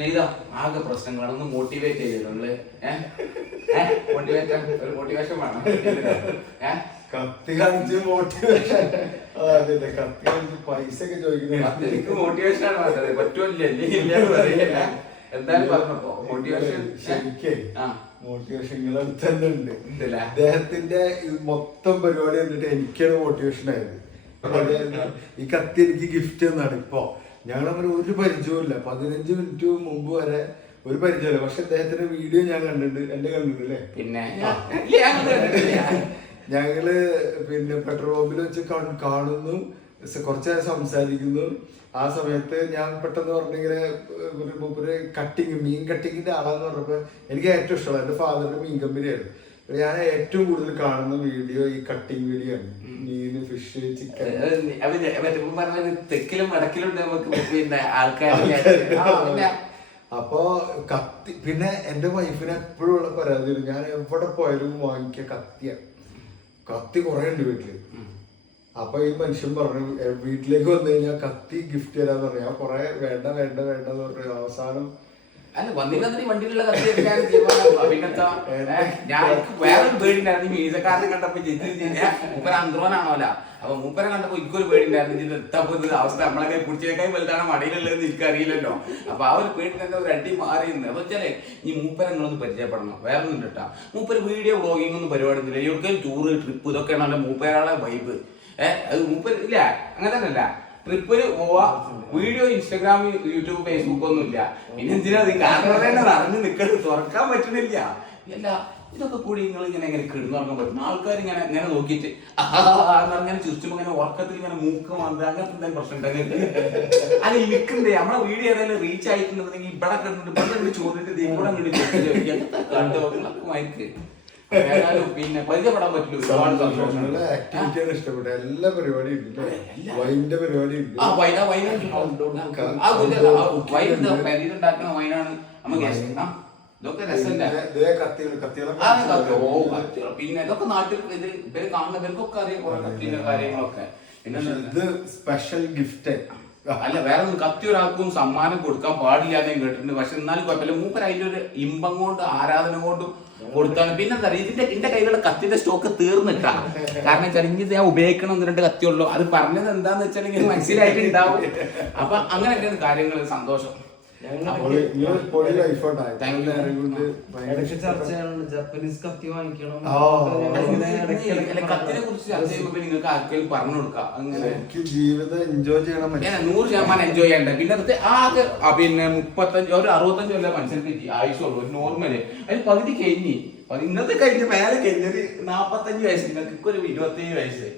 സ്നേഹിത ആകെ പ്രശ്നങ്ങളൊന്ന് മോട്ടിവേറ്റ് ചെയ്തു നിങ്ങള് ഒരു മോട്ടിവേഷൻ വേണം. കത്തി കാണിച്ച് മോട്ടിവേഷൻ കത്തി കാണിച്ച് പൈസ ഒക്കെ ചോദിക്കുന്നത് എനിക്ക് മോട്ടിവേഷൻ ആണ് വേണ്ടത്. പറ്റുമല്ലേ എന്തായാലും പറഞ്ഞപ്പോ മോട്ടിവേഷൻ ശരിക്കേ മോട്ടിവേഷൻ നിങ്ങളടുത്ത് തന്നെ ഉണ്ട്. അദ്ദേഹത്തിന്റെ മൊത്തം പരിപാടി കണ്ടിട്ട് എനിക്കാണ് മോട്ടിവേഷൻ ആയത്. ഈ കത്തി എനിക്ക് ഗിഫ്റ്റ് എന്നാണ്. ഇപ്പൊ ഞങ്ങൾ തമ്മിൽ ഒരു പരിചയമില്ല. 15 മിനിറ്റ് മുമ്പ് വരെ ഒരു പരിചയമില്ല. പക്ഷെ അദ്ദേഹത്തിന്റെ വീഡിയോ ഞാൻ കണ്ടിട്ടുണ്ട്. എന്റെ കണ്ടിട്ടില്ലേ? പിന്നെ ഞങ്ങള് പിന്നെ പെട്രോൾ പമ്പിൽ വെച്ച് കാണുന്നു, കുറച്ചു നേരം സംസാരിക്കുന്നു. ആ സമയത്ത് ഞാൻ പെട്ടെന്ന് പറഞ്ഞിങ്ങനെ ഒരു കട്ടിങ് മീൻ കട്ടിങ്ങിന്റെ ആളാന്ന് പറഞ്ഞപ്പോ എനിക്ക് ഏറ്റവും ഇഷ്ടമുള്ള എന്റെ ഫാദറിന്റെ മീൻ കമ്പനിയായിരുന്നു. ഞാൻ ഏറ്റവും കൂടുതൽ കാണുന്ന വീഡിയോ ഈ കട്ടിങ് വീഡിയോ ആണ്. മീന്, ഫിഷ്, ചിക്കൻ. തെക്കിലും വടക്കിലും പിന്നെ ആൾക്കാർ അപ്പൊ കത്തി. പിന്നെ എന്റെ വൈഫിന് എപ്പോഴും ഉള്ള പരാതി, ഞാൻ എവിടെ പോയാലും വാങ്ങിക്ക കത്തി കുറെ ഉണ്ട് വീട്ടില്. അപ്പൊ ഈ മനുഷ്യൻ പറഞ്ഞു വീട്ടിലേക്ക് വന്നു കഴിഞ്ഞാൽ കത്തി ഗിഫ്റ്റ് തരാന്ന് പറഞ്ഞു. ഞാൻ കുറെ വേണ്ട എന്ന് പറഞ്ഞു. അവസാനം അല്ല വന്നിട്ട് വണ്ടിയിലുള്ള കത്തി പിന്നെത്താ ഞാൻ വേറൊരു പേടിണ്ടായിരുന്നു. മീസക്കാരനെ കണ്ടപ്പോ മൂപ്പര അന്ത്രോനാണോല. അപ്പൊ മൂപ്പരെ കണ്ടപ്പോ എനിക്കൊരു പേടിണ്ടായിരുന്നു. എത്താപ്പോ അവസ്ഥ നമ്മളെ കുടിച്ചേക്കായി വലുതാണ് മടിയിലുള്ളതെന്ന് എനിക്കറിയില്ലല്ലോ. അപ്പൊ ആ ഒരു പേടി തന്നെ ഒരു അടി മാറിയിരുന്നു. അപ്പൊ വെച്ചാലേ ഈ മൂപ്പരങ്ങളൊന്ന് പരിചയപ്പെടണം. വേറെ ഒന്നും കേട്ടാ മൂപ്പര് വീഡിയോ വ്ളോഗിംഗ് ഒന്നും പരിപാടി ഒന്നുമില്ല. എവിടെയും ടൂറ് ട്രിപ്പ് ഇതൊക്കെയാണല്ലോ മൂപ്പരാളെ വൈബ്. അത് മൂപ്പര് ഇല്ല അങ്ങനെ തന്നെ അല്ല. ട്രിപ്പിന് പോവാ, വീഡിയോ ഇൻസ്റ്റാഗ്രാം, യൂട്യൂബ്, ഫേസ്ബുക്ക് ഒന്നും ഇല്ല. പിന്നെ എന്തിനാ കാരണം അറിഞ്ഞ് നിൽക്കരുത്, തുറക്കാൻ പറ്റുന്നില്ല. അല്ല ഇതൊക്കെ കൂടി നിങ്ങൾ ഇങ്ങനെ കിടന്നുറങ്ങാൻ പറ്റും. ആൾക്കാർ ഇങ്ങനെ നോക്കിയിട്ട് അങ്ങനെ ചുറ്റുമ്പോൾ ഇങ്ങനെ ഉറക്കത്തിൽ ഇങ്ങനെ മൂക്ക് മാന്ത അങ്ങനത്തെ എന്തെങ്കിലും പ്രശ്നം ഉണ്ടെങ്കിൽ അത് നിൽക്കണ്ടേ. നമ്മളെ വീഡിയോ ഏതായാലും റീച്ച് ആയിട്ടുണ്ടെന്നുണ്ടെങ്കിൽ ഇവിടെ കണ്ടിട്ട് ഇവിടെ ചോദിച്ചിട്ട് കൂടെ കണ്ടുമായിരിക്കും. പിന്നെ പരിചയപ്പെടാൻ പറ്റില്ല. ഇഷ്ടപ്പെട്ട എല്ലാ പരിപാടിയും വൈൻ്റെ പരിപാടി ഉണ്ടാക്കുന്ന വൈനാണ് നമുക്ക് ഇതൊക്കെ രസമല്ല. പിന്നെ ഇതൊക്കെ നാട്ടിൽ ഇത് ഇവര് കാണുന്നവർക്കൊക്കെ അറിയാം കുറെ കത്തിന്റെ കാര്യങ്ങളൊക്കെ. പിന്നെ സ്പെഷ്യൽ ഗിഫ്റ്റ് അല്ല വേറെ ഒന്നും കത്തി ഒരാൾക്കും സമ്മാനം കൊടുക്കാൻ പാടില്ല എന്ന് കേട്ടിട്ടുണ്ട്. പക്ഷെ എന്നാലും കുഴപ്പമില്ല. മൂപ്പർ അതിന്റെ ഒരു ഇമ്പം കൊണ്ട് ആരാധന കൊണ്ടും കൊടുത്താണ്. പിന്നെ എന്താ പറയുക, എന്റെ കയ്യിലുള്ള കത്തിന്റെ സ്റ്റോക്ക് തീർന്നിട്ടാ. കാരണം വെച്ചാൽ ഇനി ഞാൻ ഉപയോഗിക്കണം 1-2 കത്തിയുള്ളൂ. അത് പറഞ്ഞത് എന്താന്ന് വെച്ചാൽ ഇങ്ങനെ മനസ്സിലായിട്ടുണ്ടാവും. അപ്പൊ അങ്ങനെയൊക്കെയാണ് കാര്യങ്ങൾ. സന്തോഷം. ജാപ്പനീസ് കത്തി വാങ്ങിക്കണം. കത്തിനെ കുറിച്ച് ചർച്ച ചെയ്യുമ്പോ നിങ്ങൾക്ക് ആർക്കെങ്കിലും പറഞ്ഞു കൊടുക്കാം. അങ്ങനെ ജീവിതം എൻജോയ് ചെയ്യണം. 100% എൻജോയ് ചെയ്യണ്ടേ. പിന്നെ ആകെ പിന്നെ 35 ഒരു 65 കൊല്ലം മനുഷ്യർക്ക് ആയുസുള്ളൂ ഒരു നോർമല്. അതിന് പകുതി കഴിഞ്ഞ് ഇന്നത്തെ കഴിഞ്ഞ മേലെ കഴിഞ്ഞൊരു 45 വയസ്സ്. നിങ്ങൾക്ക് ഒരു 27 വയസ്സ്.